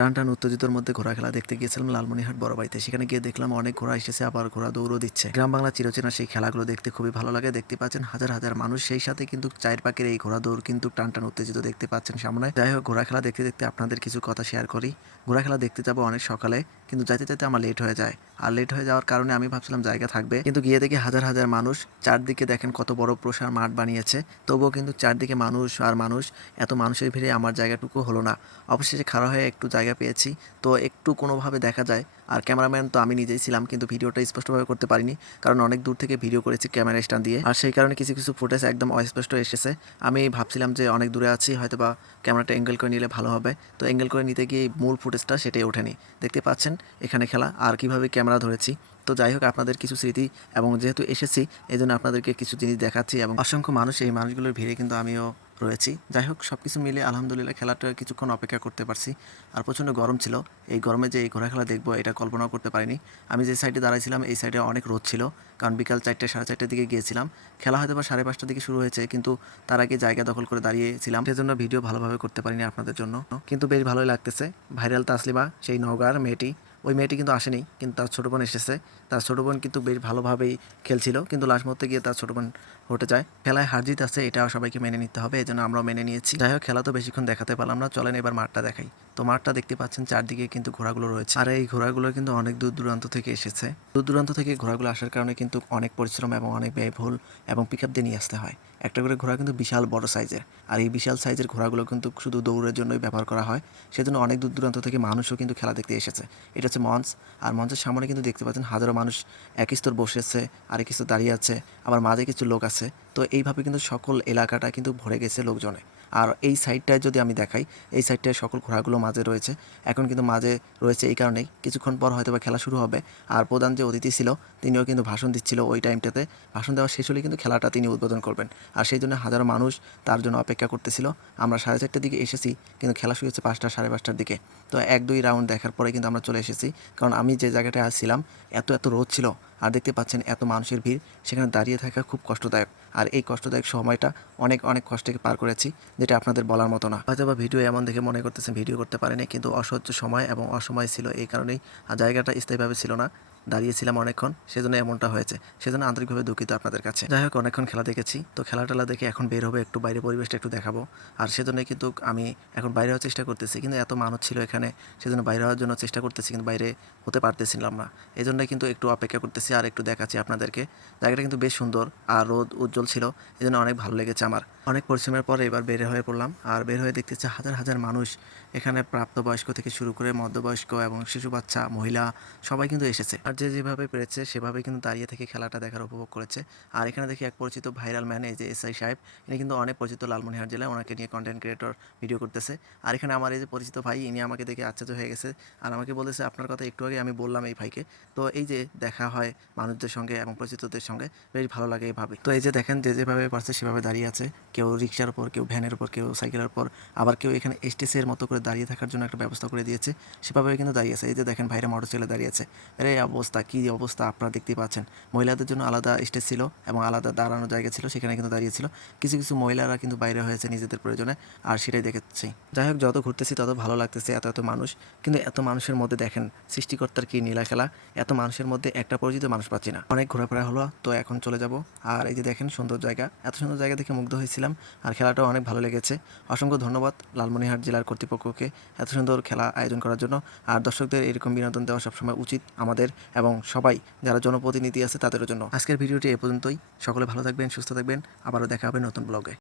টান টান উত্তেজিতর মধ্যে ঘোড়া খেলা দেখতে গিয়েছিলাম লালমনিহাট বড় বাড়িতে। সেখানে গিয়ে দেখলাম অনেক ঘোড়া এসেছে, আবার ঘোড়া দৌড়ও দিচ্ছে। গ্রাম বাংলা চিরচেনা সেই খেলাগুলো দেখতে খুবই ভালো লাগে। দেখতে পাচ্ছেন হাজার হাজার মানুষ, সেই সাথে কিন্তু চায়ের পাকের এই ঘোড়া দৌড় কিন্তু টান টান উত্তেজিত দেখতে পাচ্ছেন সামনে। যাই হোক, ঘোড়া খেলা দেখতে দেখতে আপনাদের কিছু কথা শেয়ার করি। ঘোড়া খেলা দেখতে যাব অনেক সকালে, কিন্তু যাইতে যাইতে আমার লেট হয়ে যায়। আর লেট হয়ে যাওয়ার কারণে আমি ভাবছিলাম জায়গা থাকবে, কিন্তু গিয়ে দেখি হাজার হাজার মানুষ চারদিকে দেখেন কত বড় প্রসার মাঠ বানিয়েছে। তবুও কিন্তু চারদিকে মানুষ আর মানুষ, এত মানুষের ভিড়ে আমার জায়গাটুকু হলো না। অবশেষে খাড়া হয়ে একটু জায়গা পেয়েছি। তো একটু কোনোভাবে দেখা যায়। আর ক্যামেরাম্যান তো আমি নিজেই ছিলাম, কিন্তু ভিডিওটা স্পষ্টভাবে করতে পারিনি। কারণ অনেক দূর থেকে ভিডিও করেছি ক্যামেরা স্ট্যান্ড দিয়ে। আর সেই কারণে কিছু কিছু ফুটেজ একদম অস্পষ্ট এসেছে। আমি ভাবছিলাম যে অনেক দূরে আছি হয়তো বা ক্যামেরাটা অ্যাঙ্গেল করে নিলে ভালো হবে। তো অ্যাঙ্গেল করে নিতে গিয়ে মূল ফুটেজটা সেটাই ওঠেনি। দেখতে পাচ্ছেন এখানে খেলা, আর কীভাবে ক্যামেরা ধরেছি। তো যাই হোক, আপনাদের কিছু স্মৃতি এবং যেহেতু এসেছি এই জন্য আপনাদেরকে কিছু জিনিস দেখাচ্ছি এবং অসংখ্য মানুষ এই মানুষগুলোর ভিড়ে কিন্তু আমিও রয়েছি। যাই হোক সব কিছু মিলে আলহামদুলিল্লাহ খেলাটা কিছুক্ষণ অপেক্ষা করতে পারছি। আর প্রচণ্ড গরম ছিল। এই গরমে যে এই ঘোড়া খেলা দেখব, এটা কল্পনাও করতে পারিনি। আমি যে সাইডে দাঁড়াইছিলাম, এই সাইডে অনেক রোদ ছিল। কারণ বিকাল চারটে, সাড়ে চারটের দিকে গিয়েছিলাম। খেলা হয়তো বা সাড়ে পাঁচটার দিকে শুরু হয়েছে, কিন্তু তার আগে জায়গা দখল করে দাঁড়িয়েছিলাম। সেজন্য ভিডিও ভালোভাবে করতে পারিনি আপনাদের জন্য। কিন্তু বেশ ভালোই লাগতেছে। ভাইরাল তাসলিমা, সেই নওগাঁর মেয়েটি। ওই মেয়েটি কিন্তু আসেনি, কিন্তু তার ছোটো বোন এসেছে। তার ছোটো বোন কিন্তু বেশ ভালোভাবেই খেলছিল, কিন্তু লাস্ট মুহূর্তে গিয়ে তার ছোটো বোন হতে যায়। খেলায় হার জিত আছে এটাও সবাইকে মেনে নিতে হবে এই জন্য আমরাও মেনে নিয়েছি। যাই হোক, খেলা তো বেশিক্ষণ দেখাতে পারলাম না, চলেন এবার মাঠটা দেখাই। তো মাঠটা দেখতে পাচ্ছেন, চারদিকে কিন্তু ঘোড়াগুলো রয়েছে। আর এই ঘোড়াগুলো কিন্তু অনেক দূর দূরান্ত থেকে এসেছে। দূর দূরান্ত থেকে ঘোড়াগুলো আসার কারণে কিন্তু অনেক পরিশ্রম এবং অনেক ব্যয়বহুল এবং পিক আপ দিয়ে নিয়ে আসতে হয়। একটা করে ঘোড়া কিন্তু বিশাল বড় সাইজের। আর এই বিশাল সাইজের ঘোড়াগুলো কিন্তু শুধু দৌড়ের জন্যই ব্যবহার করা হয়। সেজন্য অনেক দূর দূরান্ত থেকে মানুষও কিন্তু খেলা দেখতে এসেছে। এটা হচ্ছে মঞ্চ। আর মঞ্চের সামনে কিন্তু দেখতে পাচ্ছেন হাজারো মানুষ এক স্তর বসেছে, আরেক স্তর দাঁড়িয়ে আছে, আবার মাঝে কিছু লোক আছে। তো এইভাবে কিন্তু সকল এলাকাটা কিন্তু ভরে গেছে লোকজনে। আর এই সাইডটায় যদি আমি দেখাই, এই সাইডটায় সকল ঘোড়াগুলো মাঝে রয়েছে। এখন কিন্তু মাঝে রয়েছে এই কারণেই। কিছুক্ষণ পর হয়তো খেলা শুরু হবে। আর প্রধান যে অতিথি ছিল, তিনিও কিন্তু ভাষণ দিচ্ছিল ওই টাইমটাতে। ভাষণ দেওয়া শেষ হলে কিন্তু খেলাটা তিনি উদ্বোধন করবেন। আর সেই জন্য হাজারো মানুষ তার জন্য অপেক্ষা করতেছিল। আমরা সাড়ে চারটার দিকে এসেছি, কিন্তু খেলা শুরু হচ্ছে পাঁচটা, সাড়ে পাঁচটার দিকে। তো এক, দুই রাউন্ড দেখার পরে কিন্তু আমরা চলে এসেছি। কারণ আমি যে জায়গাটায় আসছিলাম এত এত রোদ ছিল। আর দেখতে পাচ্ছেন এত মানুষের ভিড়, সেখানে দাঁড়িয়ে থাকা খুব কষ্টদায়ক। আর এই কষ্টদায়ক সময়টা অনেক অনেক কষ্টকে পার করেছি, যেটা আপনাদের বলার মতো না। হয়তো বা ভিডিও এমন দেখে মনে করতেছেন, ভিডিও করতে পারেনি, কিন্তু অসহ্য সময় এবং অসময় ছিল এই কারণেই জায়গাটা স্থায়ীভাবে ছিল না। দাঁড়িয়েছিলাম অনেকক্ষণ, সেজন্য এমনটা হয়েছে। সেজন্য আন্তরিকভাবে দুঃখিত আপনাদের কাছে। যাই হোক, অনেকক্ষণ খেলা দেখেছি। তো খেলা টেলা দেখে এখন বের হবে, একটু বাইরে পরিবেশটা একটু দেখাবো। আর সেজন্যই কিন্তু আমি এখন বাইরে হওয়ার চেষ্টা করতেছি। কিন্তু এত মানুষ ছিল এখানে, সেজন্য বাইরে হওয়ার জন্য চেষ্টা করতেছি, কিন্তু বাইরে হতে পারতেছিলাম না। এই জন্যই কিন্তু একটু অপেক্ষা করতেছি আর একটু দেখাচ্ছি আপনাদেরকে। জায়গাটা কিন্তু বেশ সুন্দর আর রোদ উজ্জ্বল ছিল এই জন্য অনেক ভালো লেগেছে আমার। অনেক পরিশ্রমের পরে এবার বের হয়ে পড়লাম। আর বের হয়ে দেখতেছি হাজার হাজার মানুষ এখানে প্রাপ্তবয়স্ক থেকে শুরু করে মধ্যবয়স্ক এবং শিশু বাচ্চা, মহিলা সবাই কিন্তু এসেছে। আর যে যেভাবে পেরেছে সেভাবে কিন্তু দাঁড়িয়ে থেকে খেলাটা দেখার, উপভোগ করেছে। আর এখানে দেখি এক পরিচিত ভাইরাল ম্যান, এই যে এস আই সাহেব, ইনি কিন্তু অনেক পরিচিত লালমনিহার জেলায় ওনাকে নিয়ে কন্টেন্ট ক্রিয়েটর ভিডিও করতেছে। আর এখানে আমার এই যে পরিচিত ভাই, ইনি আমাকে দেখে আশ্চর্য হয়ে গেছে আর আমাকে বলেছে, আপনার কথা একটু আগে আমি বললাম এই ভাইকে। তো এই যে দেখা হয় মানুষদের সঙ্গে এবং পরিচিতদের সঙ্গে, বেশ ভালো লাগে এইভাবে তো এই যে দেখেন, যে যেভাবে পারছে, সেভাবে দাঁড়িয়ে আছে। কেউ রিক্সার উপর, কেউ ভ্যানের উপর, কেউ সাইকেলের উপর, আবার কেউ এখানে স্টেজের মতো করে দাঁড়িয়ে থাকার জন্য একটা ব্যবস্থা করে দিয়েছে। সেভাবে কিন্তু দাঁড়িয়ে আছে। এই যে দেখেন, ভাইরা মোটর সাইকেলে দাঁড়িয়ে আছে। আরে অবস্থা, কী অবস্থা আপনারা দেখতে পাচ্ছেন। মহিলাদের জন্য আলাদা স্টেজ ছিল এবং আলাদা দাঁড়ানোর জায়গা ছিল, সেখানে কিন্তু দাঁড়িয়েছিল কিছু কিছু মহিলারা কিন্তু বাইরে হয়েছে নিজেদের প্রয়োজনে, আর সেটাই দেখেছি। যাই হোক, যত ঘুরতেছি তত ভালো লাগতেছে, এত এত মানুষ। কিন্তু এত মানুষের মধ্যে দেখেন, সৃষ্টিকর্তার কি নীলা খেলা। এত মানুষের মধ্যে একটা পরিচিত মানুষ পাচ্ছি না। অনেক ঘোরাফেরা হলো, তো এখন চলে যাব। আর এই যে দেখেন, সুন্দর জায়গা। এত সুন্দর জায়গা দেখে মুগ্ধ হয়েছিলাম, আর খেলাটাও অনেক ভালো লেগেছে। অসংখ্য ধন্যবাদ লালমনিরহাট জেলার কর্তৃপক্ষকে এত সুন্দর খেলা আয়োজন করার জন্য। আর দর্শকদের এরকম বিনোদন দেওয়া সবসময় উচিত আমাদের এবং সবাই যারা জনপ্রতিনিধি আছে তাদেরও জন্য। আজকের ভিডিওটি এ পর্যন্তই। সকলে ভালো থাকবেন, সুস্থ থাকবেন। আবারও দেখা হবে নতুন ব্লগে